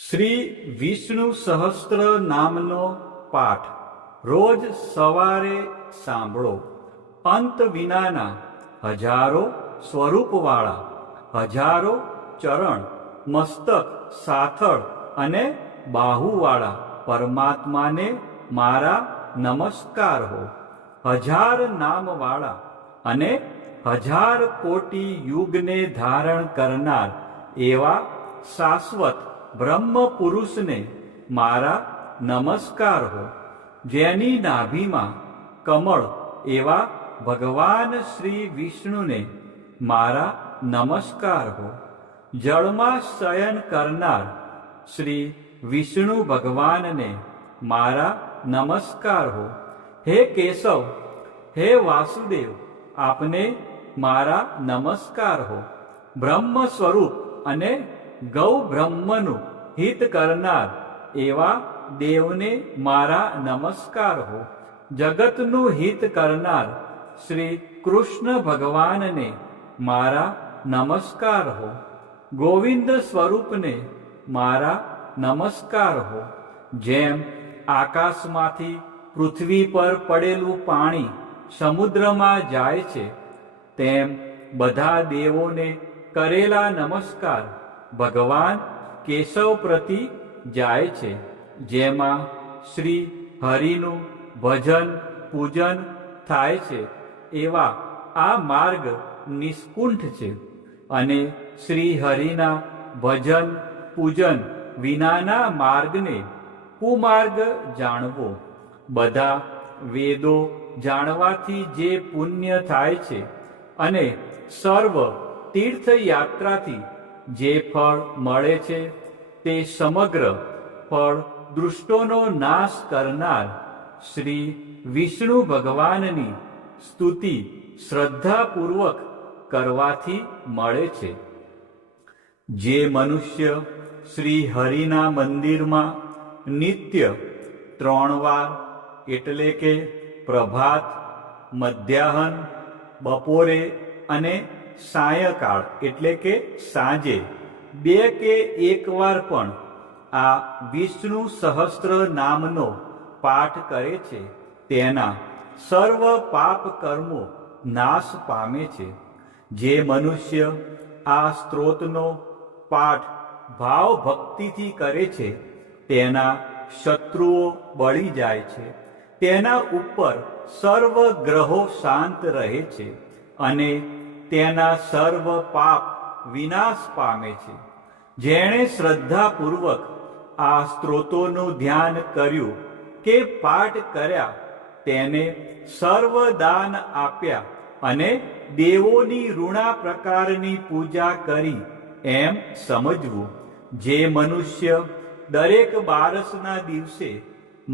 શ્રી વિષ્ણુ સહસ્ત્ર નામનો પાઠ રોજ સવારે સાંભળો. અંત વિનાના હજારો સ્વરૂપવાળા, હજારો ચરણ, મસ્તક, સાથળ અને બાહુવાળા પરમાત્માને મારા નમસ્કાર હો. હજાર નામવાળા અને હજાર કોટી યુગને ધારણ કરનાર એવા શાશ્વત બ્રહ્મ પુરુષને મારા નમસ્કાર હો. જેની નાભીમાં કમળ એવા ભગવાન શ્રી વિષ્ણુને મારા નમસ્કાર હો. જળમાં શયન કરનાર શ્રી વિષ્ણુ ભગવાનને મારા નમસ્કાર હો. હે કેશવ, હે વાસુદેવ, આપને મારા નમસ્કાર હો. બ્રહ્મ સ્વરૂપ અને ગૌ બ્રહ્મનું હિત કરનાર એવા દેવને મારા નમસ્કાર હો. જગતનું હિત કરનાર શ્રી કૃષ્ણ ભગવાનને મારા નમસ્કાર હો. ગોવિંદ સ્વરૂપને મારા નમસ્કાર હો. જેમ આકાશમાંથી પૃથ્વી પર પડેલું પાણી સમુદ્રમાં જાય છે, તેમ બધા દેવોને કરેલા નમસ્કાર ભગવાન કેશવ પ્રતિ જાય છે. જેમાં શ્રી હરિનું ભજન પૂજન થાય છે એવા આ માર્ગ નિષ્કુંઠ છે, અને શ્રી હરિના ભજન પૂજન વિનાના માર્ગને કુમાર્ગ જાણવો. બધા વેદો જાણવાથી જે પુણ્ય થાય છે અને સર્વ તીર્થયાત્રાથી જે ફળ મળે છે, તે સમગ્ર ફળ દૃષ્ટોનો નાશ કરનાર શ્રી વિષ્ણુ ભગવાનની સ્તુતિ શ્રદ્ધાપૂર્વક કરવાથી મળે છે. જે મનુષ્ય શ્રી હરિના મંદિરમાં નિત્ય 3 વાર એટલે કે પ્રભાત, મધ્યાહન, બપોરે અને સાયંકાળ એટલે કે સાંજે 2 કે 1 વાર પણ આ વિષ્ણુ સહસ્ત્ર નામનો પાઠ કરે છે, તેના સર્વ પાપ કર્મો નાશ પામે છે. જે મનુષ્ય આ સ્ત્રોતનો પાઠ ભાવ ભક્તિથી કરે છે, તેના શત્રુઓ બળી જાય છે, તેના ઉપર સર્વ ગ્રહો શાંત રહે છે અને તેના સર્વ પાપ વિનાશ પામે છે. જેણે શ્રદ્ધાપૂર્વક આ સ્ત્રોતોનું ધ્યાન કર્યું કે પાઠ કર્યા, તેને સર્વ દાન આપ્યા અને દેવોની ઋણા પ્રકારની પૂજા કરી એમ સમજવું. જે મનુષ્ય દરેક બારસના દિવસે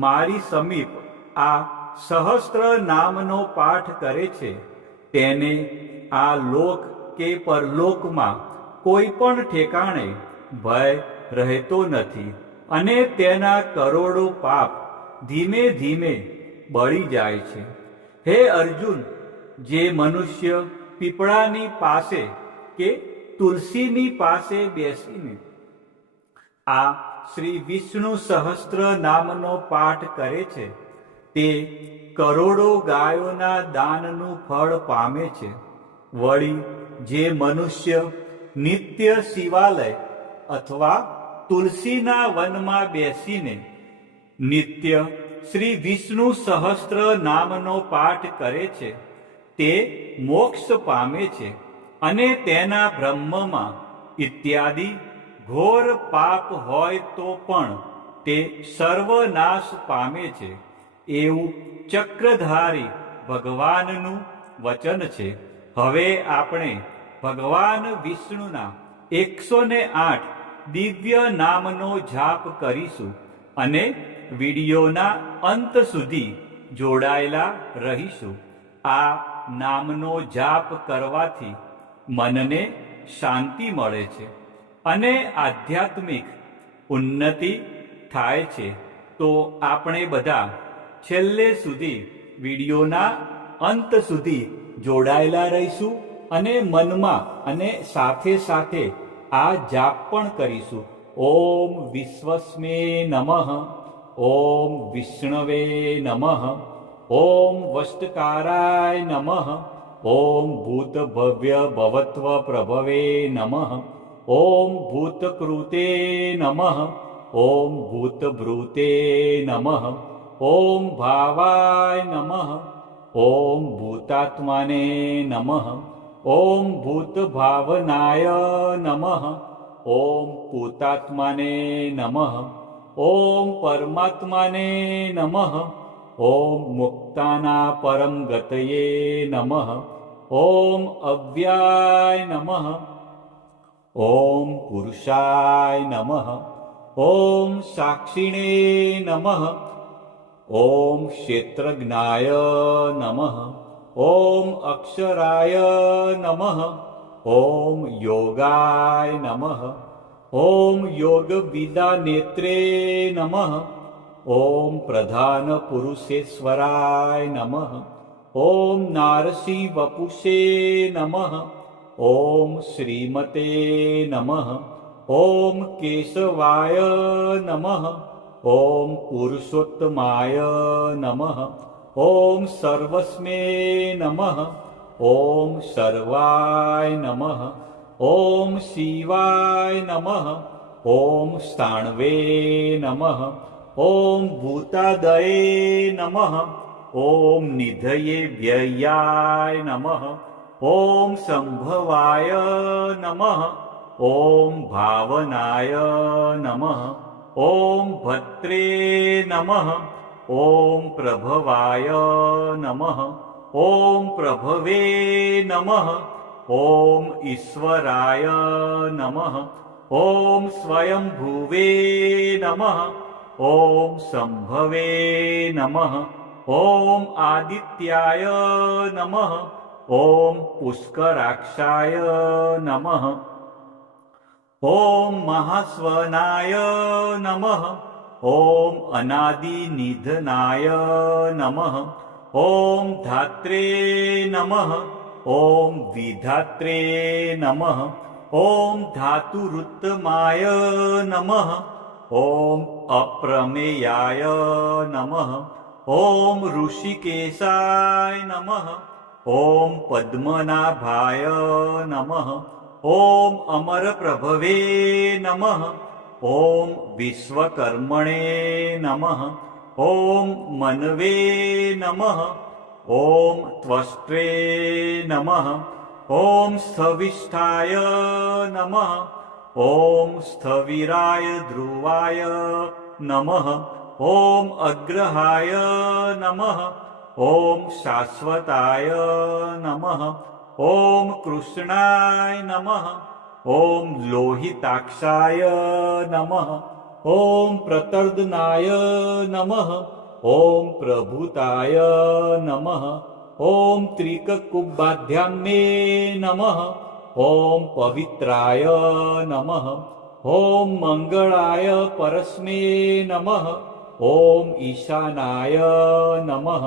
મારી સમીપ આ સહસ્ત્ર નામનો પાઠ કરે છે, તેને આ લોક કે પરલોકમાં કોઈ પણ ઠેકાણે ભય રહેતો નથી અને તેના કરોડો પાપ ધીમે ધીમે બળી જાય છે. હે અર્જુન, જે મનુષ્ય પીપળાની પાસે કે તુલસીની પાસે બેસીને આ શ્રી વિષ્ણુ સહસ્ત્ર નામનો પાઠ કરે છે, તે કરોડો ગાયોના દાનનું ફળ પામે છે. વળી જે મનુષ્ય નિત્ય શિવાલય અથવા તુલસીના વનમાં બેસીને નિત્ય શ્રી વિષ્ણુ સહસ્ત્ર નામનો પાઠ કરે છે, તે મોક્ષ પામે છે અને તેના બ્રહ્મમાં ઇત્યાદિ ઘોર પાપ હોય તો પણ તે સર્વનાશ પામે છે. એવું ચક્રધારી ભગવાનનું વચન છે. હવે આપણે ભગવાન વિષ્ણુના 108 દિવ્ય નામનો જાપ કરીશું અને વિડીયોના અંત સુધી જોડાયેલા રહીશું. આ નામનો જાપ કરવાથી મનને શાંતિ મળે છે અને આધ્યાત્મિક ઉન્નતિ થાય છે. તો આપણે બધા છેલ્લે સુધી વિડીયોના અંત સુધી જોડાયેલા રહીશું અને મનમાં અને સાથે સાથે આ જાપ પણ કરીશું. ॐ विश्वस्मे नमः। ॐ विष्णवे नमः। ॐ वष्टकाराय नमः। ॐ भूतभव्य भवत्व प्रभवे नमः। ॐ भूतकृते नमः। ॐ भूतभृते नमः। ॐ भावाय नमः। ॐ भूतात्मने नमः। ॐ भूतभावनाय नमः। ॐ पूतात्मने नमः। ॐ परमात्मने नमः। ॐ मुक्ताना परम गतये नमः। ॐ अव्ययाय नमः। ॐ पुरुषाय नमः। ॐ साक्षिणे नमः। ॐ क्षेत्रज्ञाय नमः। ॐ अक्षराय नमः। ॐ योगाय नमः। ॐ योगविदानेत्रे नमः। ॐ प्रधानपुरुषेश्वराय नमः। ॐ नारसिंहवपुषे नमः। ॐ श्रीमते नमः। ॐ केशवाय नमः। ॐ पुरुषोत्तमाय नमः। ॐ सर्वस्मै नमः। ॐ सर्वाय नमः। ॐ शिवाय नमः। ॐ स्थाणवे नमः। ॐ भूतादये नमः। ॐ निधये व्ययाय नमः। ॐ संभवाय नमः। ॐ भावनाय नमः। ॐ भद्रे नमः। ॐ प्रभवाय नमः। ॐ प्रभवे नमः। ॐ ईश्वराय नमः। ॐ स्वयंभुवे नमः। ॐ संभवे नमः। ॐ आदित्याय नमः। ॐ पुष्कराक्षाय नमः। ॐ महास्वनाय नमः। ॐ अनादिनिधनाय नमः। ॐ धात्रे नमः। ॐ विधात्रे नमः। ॐ धातुरुत्तमाय नमः। ॐ अप्रमेयाय नमः। ॐ ऋषिकेशाय नमः। ॐ पद्मनाभाय नमः। ॐ अमरप्रभवे नमः। ॐ विश्वकर्मणे नमः। ॐ मनवे नमः। ॐ त्वष्ट्रे नमः। ॐ स्थविष्ठाय नमः। ॐ स्थविराय ध्रुवाय नमः। ॐ अग्रहाय नमः। ॐ शाश्वताय नमः। ॐ कृष्णाय नमः। ॐ लोहिताक्षाय नमः। ॐ प्रतर्दनाय नमः। ॐ प्रभूताय नमः। ॐ त्रिककुब्बाध्याम्ने नमः। ॐ पवित्राय नमः। ॐ मङ्गलाय परस्मै नमः। ॐ ईशानाय नमः।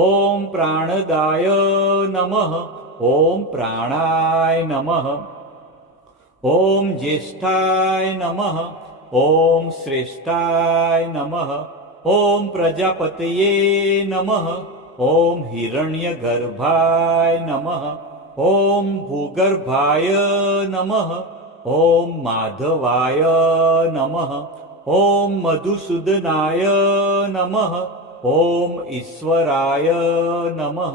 ॐ प्राणदाय नमः। ॐ प्राणाय नमः। ॐ ज्येष्ठाय नमः। ॐ श्रेष्ठाय नमः। ॐ प्रजापतये नमः। ॐ हिरण्यगर्भाय नमः। ॐ भूगर्भाय नमः। ॐ माधवाय नमः। ॐ मधुसूदनाय नमः। ॐ ईश्वराय नमः।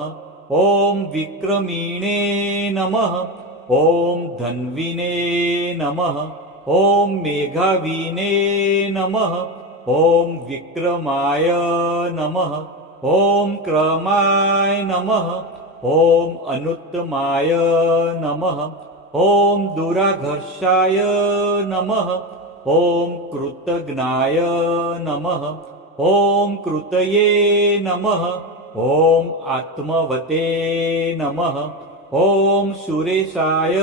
ॐ विक्रमिणे नमः। ॐ धन्विने नमः। ॐ मेघाविने नमः। ॐ विक्रमाय नमः। ॐ क्रमाय नमः। ॐ अनुत्तमाय नमः। ॐ दुराघर्षाय नमः। ॐ कृतघ्नाय नमः। ॐ कृतये नमः। ॐ आत्मवते नमः। ॐ सुरेशाय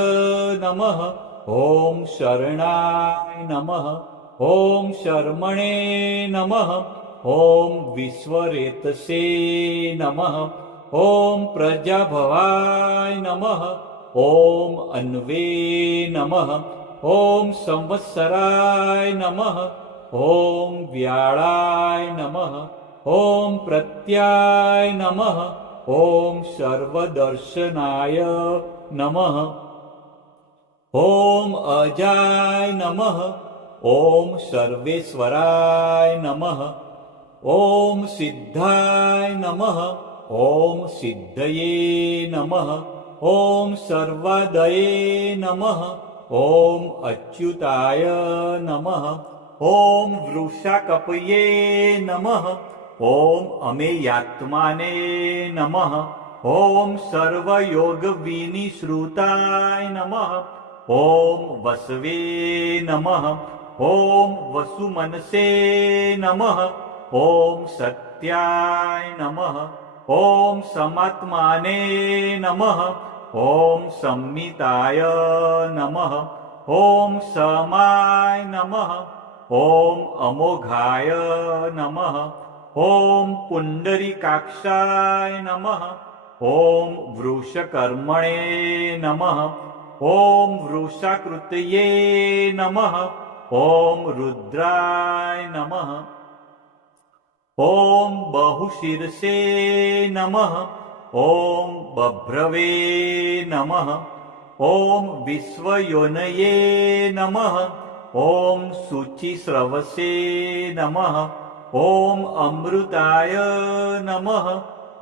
नमः। ॐ शरणाय नमः। ॐ शर्मणे नमः। ॐ विश्वरेतसे नमः। ॐ प्रजाभवाय नमः। ॐ अन्वे नमः। ॐ संवत्सराय नमः ॐ व्याळाय नमः ॐ प्रत्याय नमः ॐ सर्वदर्शनाय नमः ॐ अजाय नमः ॐ सर्वेश्वराय नमः ॐ सिद्धाय नमः ॐ सिद्धये नमः ॐ सर्वादये नमः ॐ अच्युताय नमः ॐ वृषाकपये नमः ॐ अमेयात्माने नमः ॐ सर्वयोगविनिश्रुताय नमः ॐ वसवे नमः ॐ वसुमनसे नमः ॐ सत्याय नमः ॐ समात्माने नमः ॐ संमिताय नमः ॐ समाय नमः ॐ अमोघाय नमः ॐ पुण्डरीकाक्षाय नमः ॐ वृषकर्मणे नमः ॐ वृषाकृतये नमः ॐ रुद्राय नमः ॐ बहुशीर्षे नमः ॐ बभ्रवे नमः ॐ विश्वयोनये नमः ॐ शुचिस्रवसे नमः ॐ अमृताय नमः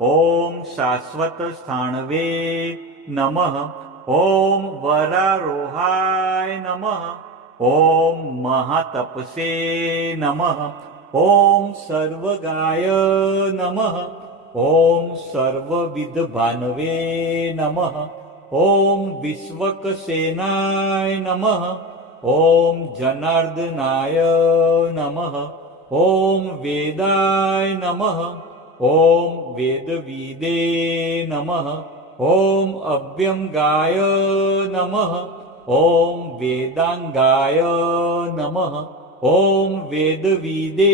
ॐ शाश्वतस्थाणवे नमः ॐ वरारोहाय नमः ॐ महातपसे नमः ॐ सर्वगाय नमः ॐ सर्वविद्भानवे नमः ॐ विश्वकसेनाय नमः ॐ जनार्दनाय नमः ॐ वेदाय नमः ॐ वेदविदे नमः ॐ अव्यंगाय नमः ॐ वेदांगाय नमः ॐ वेदविदे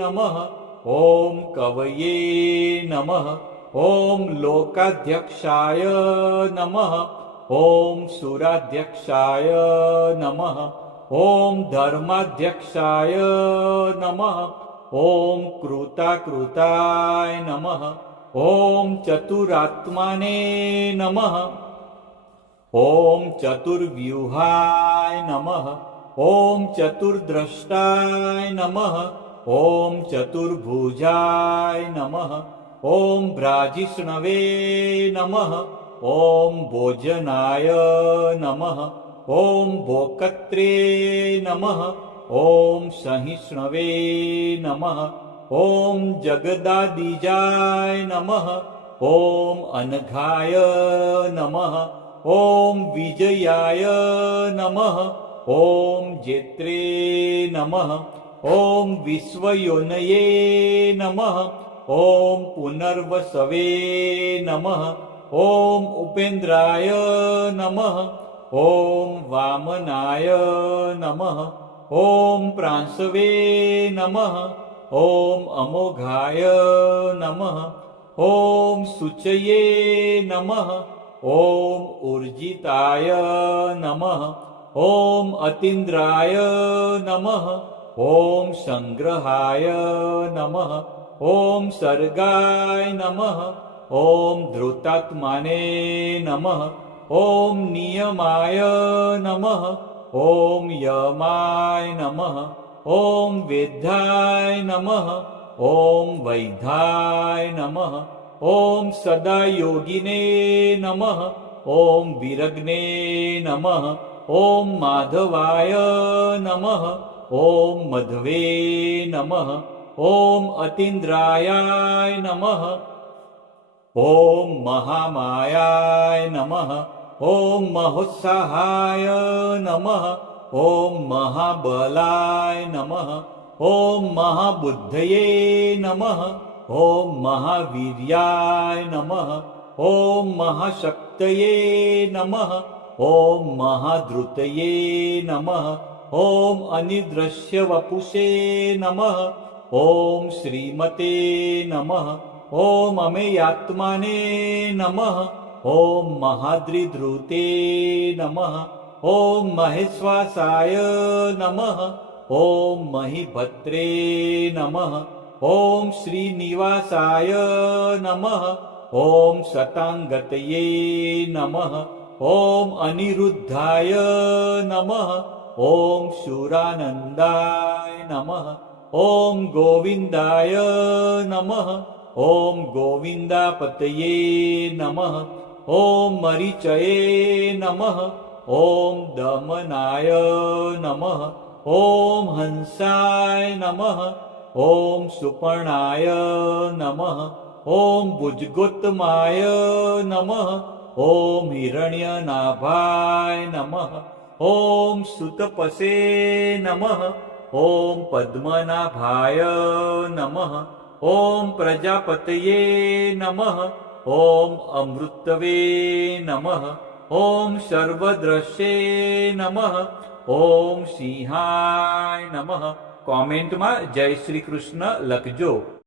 नमः ॐ कवये नमः ॐ लोकाध्यक्षाय नमः ॐ सुराध्यक्षाय नमः ॐ धर्माध्यक्षाय नमः ॐ कृताकृताय नमः ॐ चतुरात्माने नमः ॐ चतुर्व्यूहाय नमः ॐ चतुर्द्रष्टाय नमः ॐ चतुर्भुजाय नमः ॐ भ्राजिष्णवे नमः ॐ भोजनाय नमः ॐ भोक्त्रे नमः ॐ सहिष्णवे नमः ॐ जगदादिजाय नमः ॐ अनघाय नमः ॐ विजयाय नमः ॐ जेत्रे नमः ॐ विश्वयोनये नमः ॐ पुनर्वसवे नमः ॐ उपेन्द्राय नमः ॐ वामनाय नमः ॐ प्रांशवे नमः ॐ अमोघाय नमः ॐ शुचये नमः ॐ ऊर्जिताय नमः ॐ अतीन्द्राय नमः ॐ संग्रहाय नमः ॐ सर्गाय नमः ॐ धृतात्माने नमः ॐ नियमाय नमः ॐ यमाय नमः ॐ वेद्याय नमः ॐ वैद्याय नमः ॐ सदायोगिने नमः ॐ विरग्ने नमः ॐ माधवाय नमः ॐ मध्वे नमः ॐ अतीन्द्रायाय नमः ॐ महामायाय नमः ॐ महोत्साहाय नमः ॐ महाबलाय नमः ॐ महाबुद्धये नमः ॐ महावीर्याय नमः ॐ महाशक्तये नमः ॐ महाधृतये नमः ॐ अनिदृश्यवपुषे नमः ॐ श्रीमते नमः ॐ अमेयात्माने नमः ॐ महाद्रिधृते नमः ॐ महेश्वासाय नमः ॐ महीभद्रे नमः ॐ श्रीनिवासाय नमः ॐ शताङ्गतये नमः ॐ अनिरुद्धाय नमः ॐ शूरानन्दाय नमः ॐ गोविन्दाय नमः ॐ गोविन्दापतये नमः ॐ मरीचये नमः ॐ दमनाय नमः ॐ हंसाय नमः ॐ सुपर्णाय नमः ॐ भुजगोत्तमाय नमः ॐ हिरण्यनाभाय नमः ॐ सुतपसे नमः ॐ पद्मनाभाय नमः ॐ प्रजापतये नमः ॐ अमृतवे नमः ॐ सर्वद्रश्ये नमः ॐ સિંહાય નમઃ. કોમેન્ટમાં જય શ્રી કૃષ્ણ લખજો.